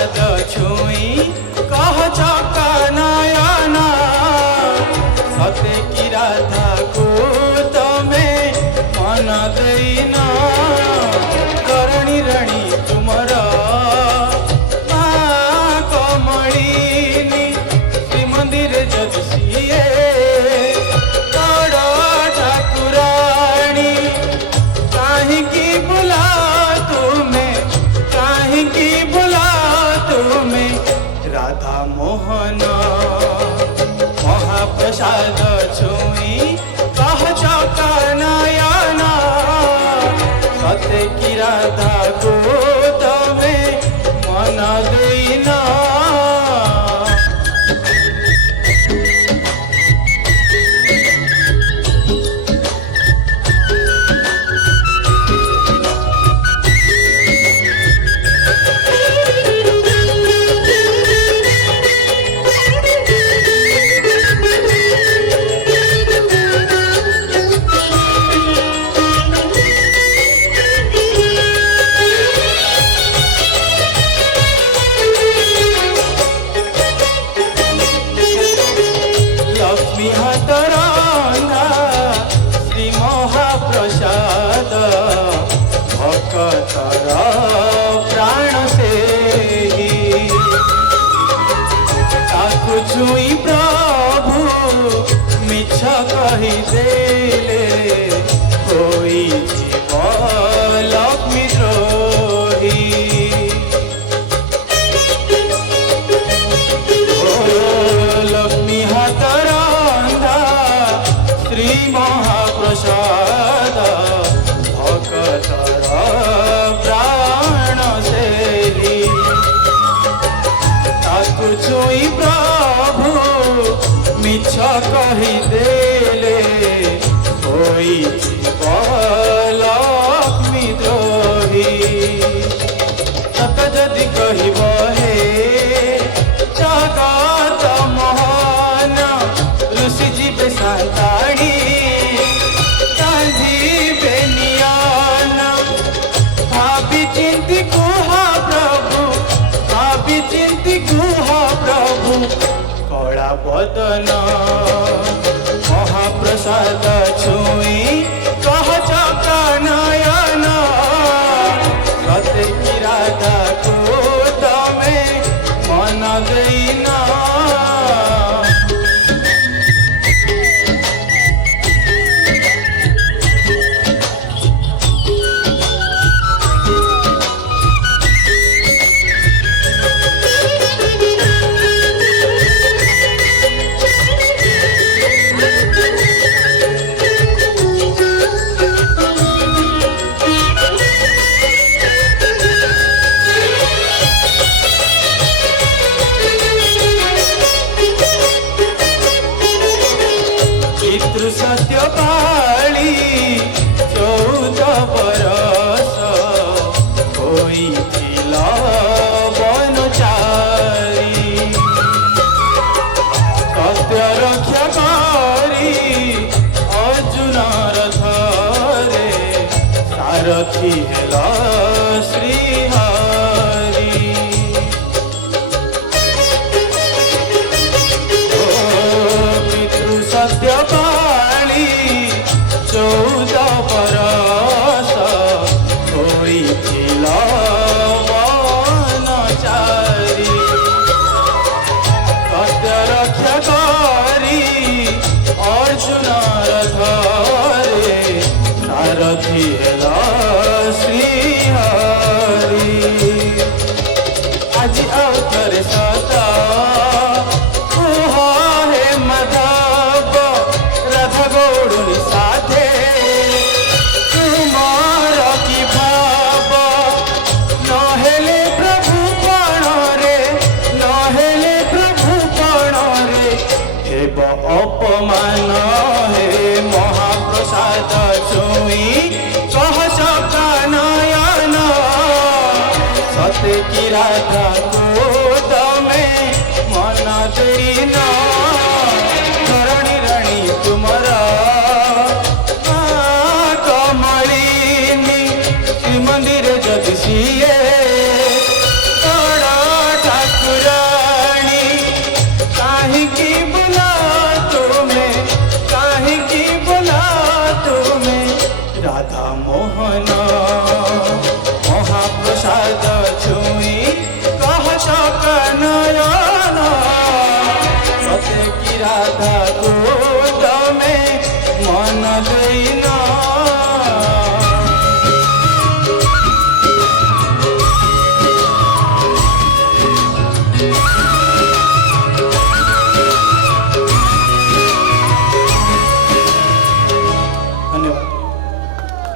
प्रसाद छुई कह चका नयना सते की राधा को तमे मन देना करणी रणी तुमर कमलिनी श्री मंदिर जदसिए ठाकुराणी काहे बुला तुम्हें राधा मोहन महाप्रसाद छुई कह चका नयना सते की राधा को तमे मन देना हातरंगा श्री महाप्रसाद भक्तर प्राण से ताकु छुई प्रभु मिछ कही देले कोई जीव लक्ष्मी द्रोही लक्ष्मी हातर श्री महाप्रसाद भक्तर प्राण से ताकु छुई प्रभु मिछ कही देले कोई जीव लक्ष्मी द्रोही सत जदि कहब हे जगत मोहन ऋषि जीवे संताणी कांधीबे नियान भाभी चिंती कुहा प्रभु भाभी चिंती कुहा प्रभु कला बदन महाप्रसाद छुई कह चका नयना सते की राधा को तमे मन देना सत्य पाली 14 बरस कोई थिला बनचारी सत्य रक्षा करी अर्जुन रथरे सारथी हेला श्रीहरि पितृ सत्य 14 बरस कोई थिला बनचारी सत्य रक्षा करी अर्जुन रथरे सारथी हेला श्रीहरि आज अवतरे सता हे माधव राधा गौड़ साथे तुमार की भाव नहेले प्रभु पण रे नहेले प्रभु पण रे हेब अपमान हे महाप्रसाद छुई कह चका नयना सते की राधा को तमे मन देना।